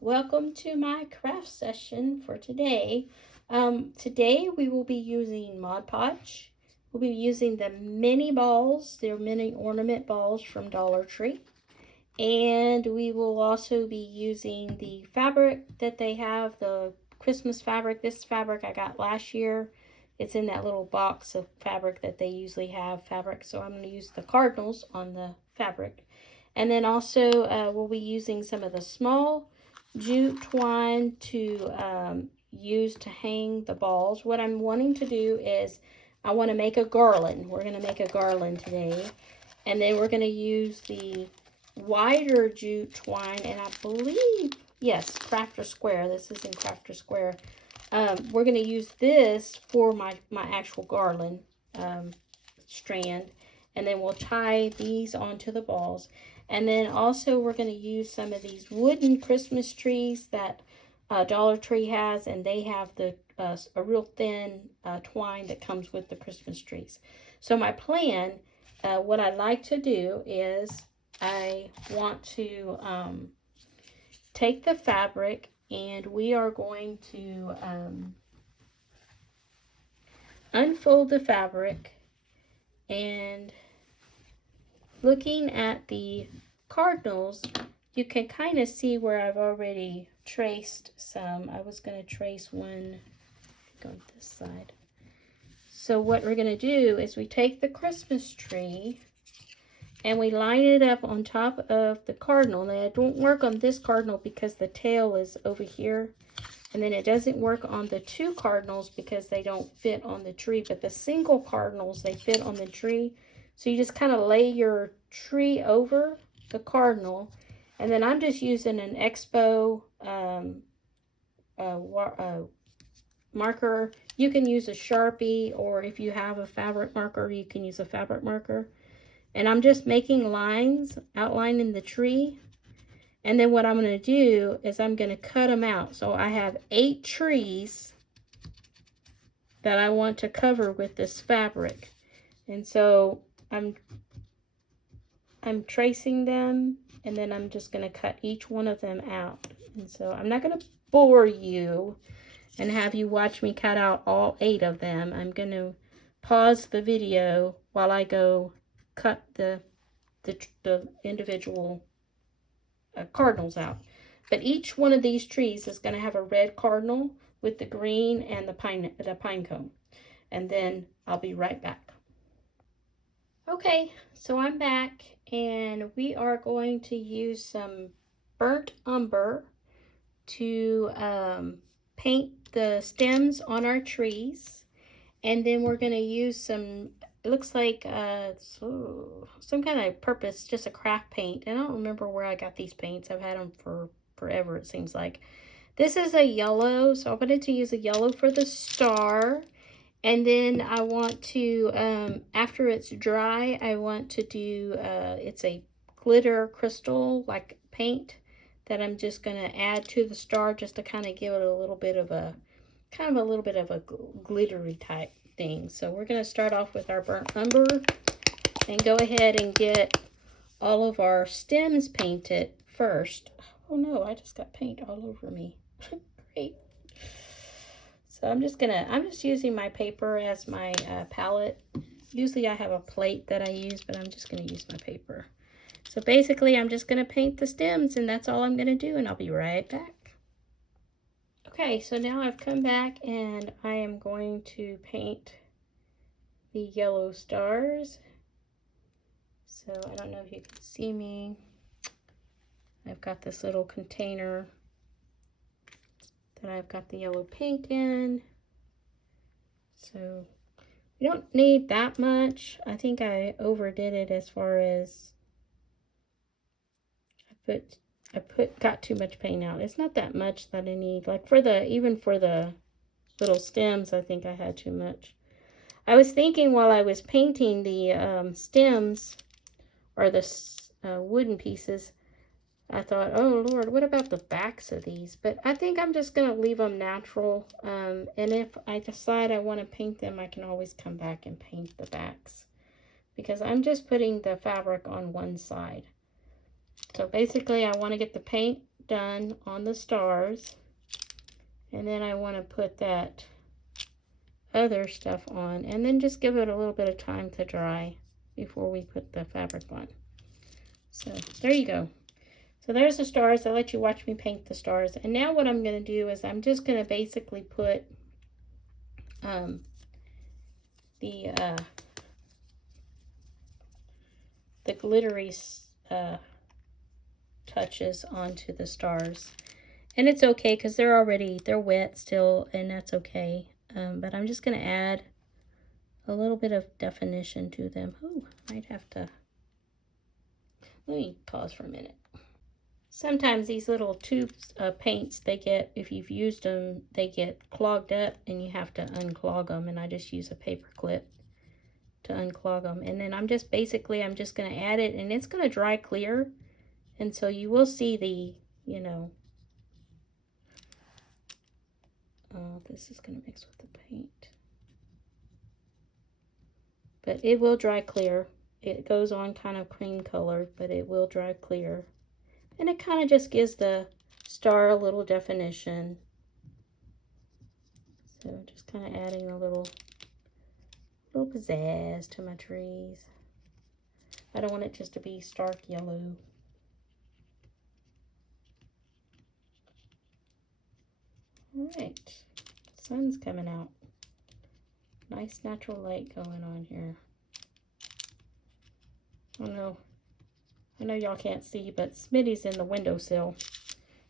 Welcome to my craft session for today. Today we will be using Mod Podge. We'll be using the mini balls. They're mini ornament balls from Dollar Tree. And we will also be using the fabric that they have, the Christmas fabric. This fabric I got last year. It's in that little box of fabric that they usually have fabric. So I'm going to use the cardinals on the fabric. And then also we'll be using some of the small jute twine to use to hang the balls. What I'm wanting to do is I want to make a garland. We're going to make a garland today. And then we're going to use the wider jute twine, and I believe, yes, Crafter Square. This is in Crafter Square. We're going to use this for my actual garland strand, and then we'll tie these onto the balls. And then also we're going to use some of these wooden Christmas trees that Dollar Tree has, and they have the a real thin twine that comes with the Christmas trees. So my plan, what I like to do is I want to take the fabric, and we are going to unfold the fabric, and looking at the cardinals, you can kind of see where I've already traced some. I was going to trace one going this side. So what we're going to do is we take the Christmas tree and we line it up on top of the cardinal. Now it won't work on this cardinal because the tail is over here. And then it doesn't work on the two cardinals because they don't fit on the tree. But the single cardinals, they fit on the tree. So you just kind of lay your tree over the cardinal. And then I'm just using an Expo marker. You can use a Sharpie, or if you have a fabric marker, you can use a fabric marker. And I'm just making lines, outlining the tree. And then what I'm going to do is I'm going to cut them out. So I have 8 trees that I want to cover with this fabric. And so I'm tracing them, and then I'm just going to cut each one of them out. And so I'm not going to bore you and have you watch me cut out all 8 of them. I'm going to pause the video while I go cut the individual cardinals out. But each one of these trees is going to have a red cardinal with the green and the pine cone. And then I'll be right back. Okay, so I'm back, and we are going to use some burnt umber to paint the stems on our trees. And then we're going to use some, it looks like some kind of purpose, just a craft paint. I don't remember where I got these paints. I've had them for forever, it seems like. This is a yellow, so I wanted to use a yellow for the star. And then I want to, after it's dry, I want to do, it's a glitter crystal like paint that I'm just going to add to the star just to kind of give it a little bit of a, glittery type thing. So we're going to start off with our burnt umber and go ahead and get all of our stems painted first. Oh no, I just got paint all over me. Great. So I'm just using my paper as my palette. Usually I have a plate that I use, but I'm just going to use my paper. So basically I'm just going to paint the stems, and that's all I'm going to do, and I'll be right back. Okay, so now I've come back, and I am going to paint the yellow stars. So I don't know if you can see me. I've got this little container that I've got the yellow paint in. So we don't need that much. I think I overdid it as far as got too much paint out. It's not that much that I need. Like even for the little stems, I think I had too much. I was thinking while I was painting the stems, or the wooden pieces, I thought, oh Lord, what about the backs of these? But I think I'm just going to leave them natural. And if I decide I want to paint them, I can always come back and paint the backs, because I'm just putting the fabric on one side. So basically I want to get the paint done on the stars. And then I want to put that other stuff on. And then just give it a little bit of time to dry before we put the fabric on. So there you go. So there's the stars. I'll let you watch me paint the stars. And now what I'm going to do is I'm just going to basically put the glittery touches onto the stars. And it's okay because they're wet still, and that's okay. But I'm just going to add a little bit of definition to them. Oh, might have to, let me pause for a minute. Sometimes these little tubes of paints, they get, if you've used them, they get clogged up and you have to unclog them. And I just use a paper clip to unclog them. And then I'm just going to add it, and it's going to dry clear. And so you will see the, you know, this is going to mix with the paint. But it will dry clear. It goes on kind of cream colored, but it will dry clear. And it kind of just gives the star a little definition. So just kind of adding a little pizzazz to my trees. I don't want it just to be stark yellow. All right, sun's coming out. Nice natural light going on here. I know y'all can't see, but Smitty's in the windowsill.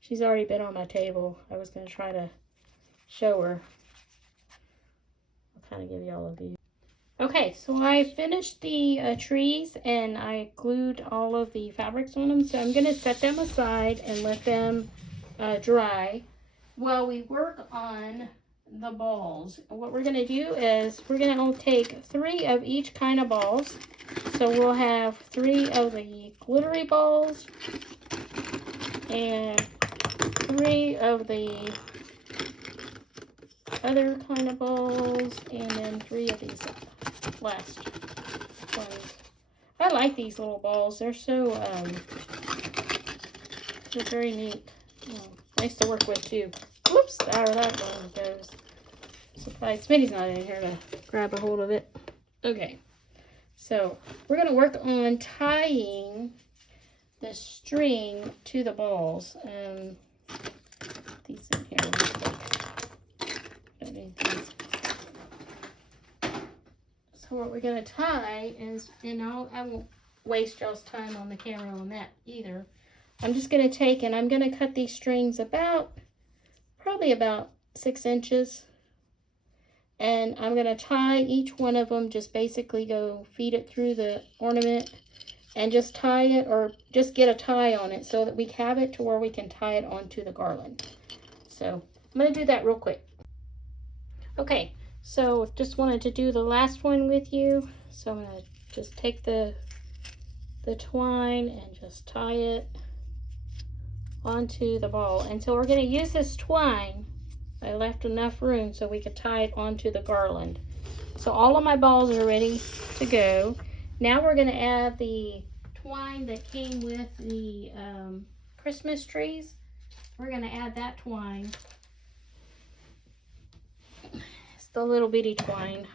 She's already been on my table. I was going to try to show her. I'll kind of give y'all a view. Okay, so I finished the trees, and I glued all of the fabrics on them. So I'm going to set them aside and let them dry while we work on the balls. What we're going to do is we're going to take 3 of each kind of balls. So we'll have 3 of the glittery balls and 3 of the other kind of balls, and then 3 of these last ones. I like these little balls. They're so they're very neat. Nice to work with too. Whoops, there that one goes. Surprised Smitty's not in here to grab a hold of it. Okay, so we're going to work on tying the string to the balls. These in here real quick. Don't need these. So what we're going to tie is, and I won't waste y'all's time on the camera on that either. I'm just going to take and I'm going to cut these strings probably about 6 inches. And I'm going to tie each one of them, just basically go feed it through the ornament and just tie it, or just get a tie on it so that we have it to where we can tie it onto the garland. So I'm going to do that real quick. Okay, so just wanted to do the last one with you. So I'm going to just take the twine and just tie it onto the ball. And so we're going to use this twine. I left enough room so we could tie it onto the garland. So all of my balls are ready to go. Now we're going to add the twine that came with the Christmas trees. We're going to add that twine. It's the little bitty twine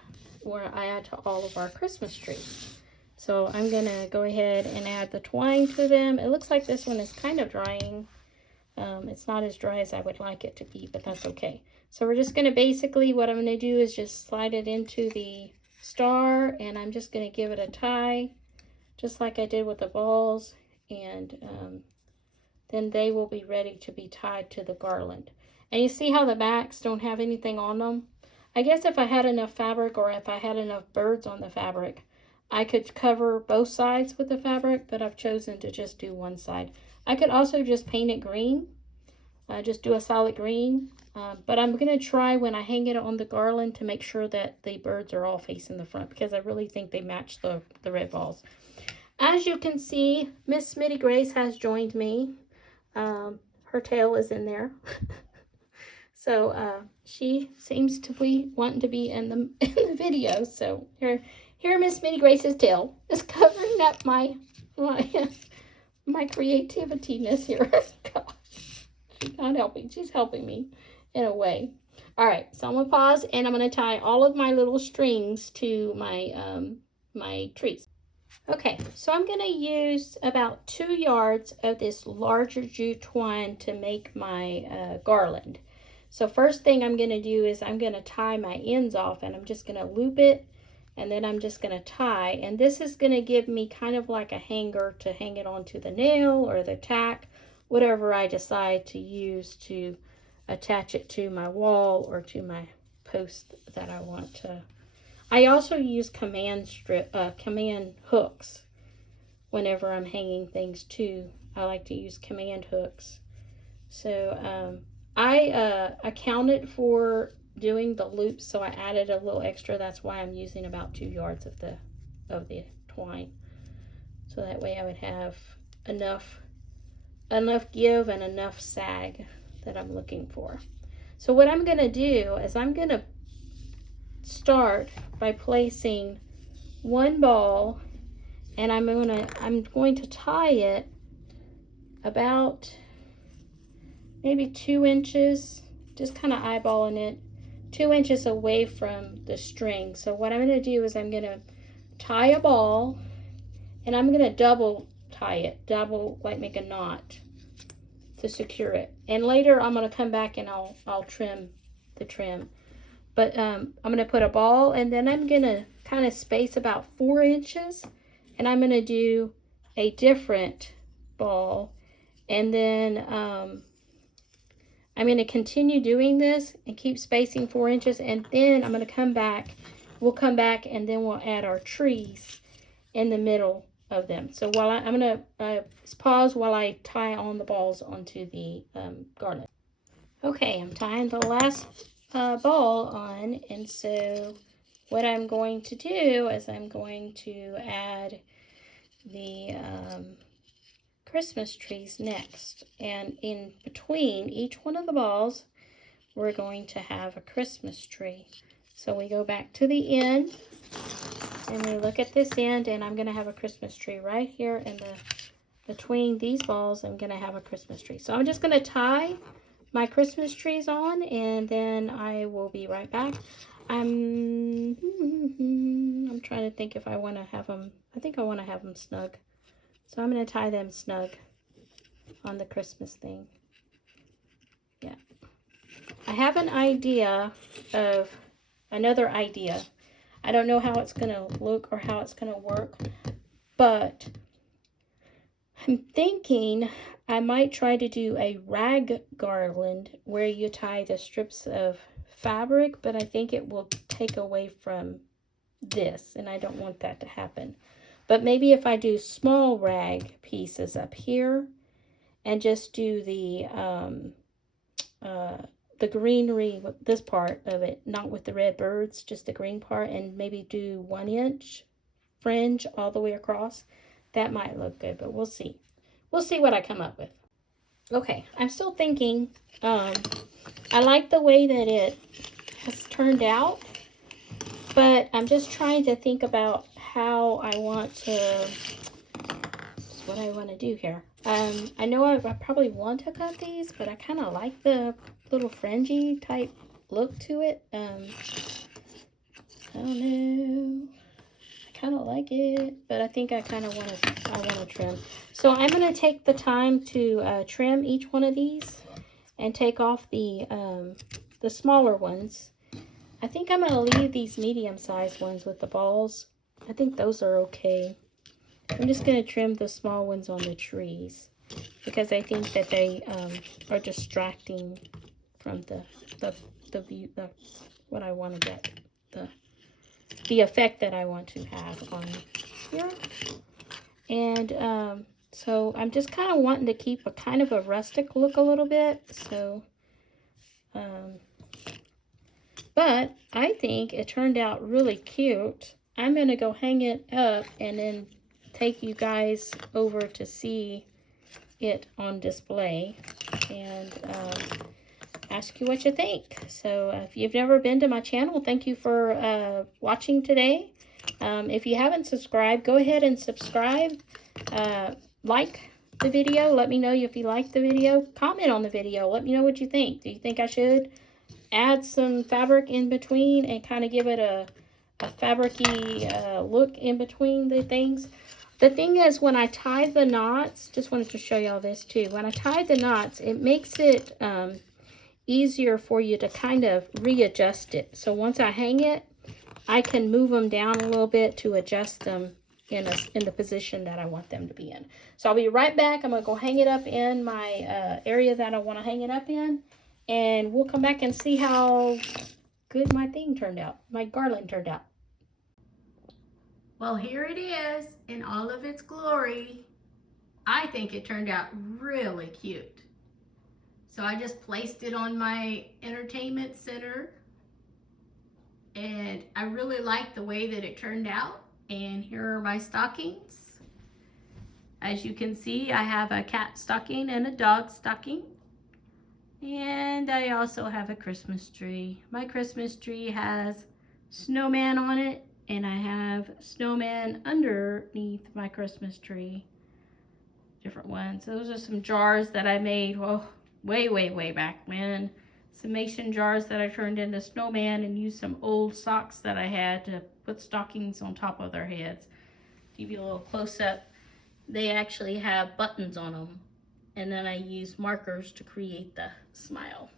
where I add to all of our Christmas trees. So I'm going to go ahead and add the twine to them. It looks like this one is kind of drying. It's not as dry as I would like it to be, but that's okay. So we're just going to basically, what I'm going to do is just slide it into the star, and I'm just going to give it a tie, just like I did with the balls, and then they will be ready to be tied to the garland. And you see how the backs don't have anything on them? I guess if I had enough fabric, or if I had enough birds on the fabric, I could cover both sides with the fabric, but I've chosen to just do one side. I could also just paint it green, just do a solid green, but I'm going to try when I hang it on the garland to make sure that the birds are all facing the front, because I really think they match the red balls. As you can see, Miss Smitty Grace has joined me. Her tail is in there. So she seems to be wanting to be in the video. So here Miss Smitty Grace's tail is covering up my creativity-ness here. Gosh. She's not helping. She's helping me in a way. All right, so I'm gonna pause and I'm gonna tie all of my little strings to my trees. Okay, so I'm gonna use about 2 yards of this larger jute twine to make my garland. So first thing I'm gonna do is I'm gonna tie my ends off, and I'm just gonna loop it, and then I'm just gonna tie, and this is gonna give me kind of like a hanger to hang it onto the nail or the tack, whatever I decide to use to attach it to my wall or to my post that I want to. I also use command hooks whenever I'm hanging things too. I like to use command hooks. So I accounted for doing the loops, so I added a little extra. That's why I'm using about 2 yards of the twine. So that way I would have enough give and enough sag that I'm looking for. So what I'm gonna do is I'm gonna start by placing one ball, and I'm going to tie it about maybe 2 inches, just kind of eyeballing it, 2 inches away from the string. So what I'm going to do is I'm going to tie a ball, and I'm going to double tie it, like make a knot to secure it. And later I'm going to come back and I'll trim the trim. But I'm going to put a ball, and then I'm going to kind of space about 4 inches, and I'm going to do a different ball, and then I'm going to continue doing this and keep spacing 4 inches, and then I'm going to come back. We'll come back, and then we'll add our trees in the middle of them. So while I'm going to pause while I tie on the balls onto the garland. Okay, I'm tying the last ball on, and so what I'm going to do is I'm going to add the Christmas trees next, and in between each one of the balls we're going to have a Christmas tree. So we go back to the end and we look at this end, and I'm going to have a Christmas tree right here in the between these balls. I'm going to have a Christmas tree. So I'm just going to tie my Christmas trees on, and then I will be right back. I'm trying to think if I want to have them. I think I want to have them snug. So I'm going to tie them snug on the Christmas thing. Yeah. I have an idea of another idea. I don't know how it's going to look or how it's going to work, but I'm thinking I might try to do a rag garland where you tie the strips of fabric, but I think it will take away from this, and I don't want that to happen. But maybe if I do small rag pieces up here and just do the greenery, this part of it, not with the red birds, just the green part, and maybe do 1 inch fringe all the way across, that might look good, but we'll see. We'll see what I come up with. Okay, I'm still thinking. I like the way that it has turned out, but I'm just trying to think about how I want to, what I want to do here. I know I probably want to cut these, but I kind of like the little fringy type look to it. I don't know. I kind of like it, but I think I kind of want to trim. So I'm going to take the time to trim each one of these and take off the smaller ones. I think I'm going to leave these medium-sized ones with the balls. I think those are okay. I'm just going to trim the small ones on the trees because I think that they are distracting from the view, what I want to get, the effect that I want to have on here. And so I'm just kind of wanting to keep a kind of a rustic look a little bit. So, but I think it turned out really cute. I'm going to go hang it up and then take you guys over to see it on display and ask you what you think. So if you've never been to my channel, thank you for watching today. If you haven't subscribed, go ahead and subscribe, like the video. Let me know if you liked the video. Comment on the video. Let me know what you think. Do you think I should add some fabric in between and kind of give it a fabric-y look in between the things? The thing is, when I tie the knots, just wanted to show y'all this too. When I tie the knots, it makes it easier for you to kind of readjust it. So once I hang it, I can move them down a little bit to adjust them in the position that I want them to be in. So I'll be right back. I'm going to go hang it up in my area that I want to hang it up in. And we'll come back and see how good my thing turned out. My garland turned out. Well, here it is in all of its glory. I think it turned out really cute. So I just placed it on my entertainment center. And I really like the way that it turned out. And here are my stockings. As you can see, I have a cat stocking and a dog stocking. And I also have a Christmas tree. My Christmas tree has snowman on it, and I have snowman underneath my Christmas tree. Different ones. Those are some jars that I made, well, way back when. Some mason jars that I turned into snowman and used some old socks that I had to put stockings on top of their heads. Give you a little close up. They actually have buttons on them. And then I use markers to create the smile.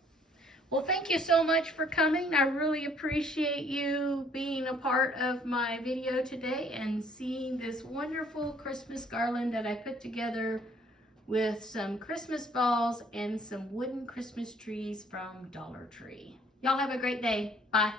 Well, thank you so much for coming. I really appreciate you being a part of my video today and seeing this wonderful Christmas garland that I put together with some Christmas balls and some wooden Christmas trees from Dollar Tree. Y'all have a great day. Bye.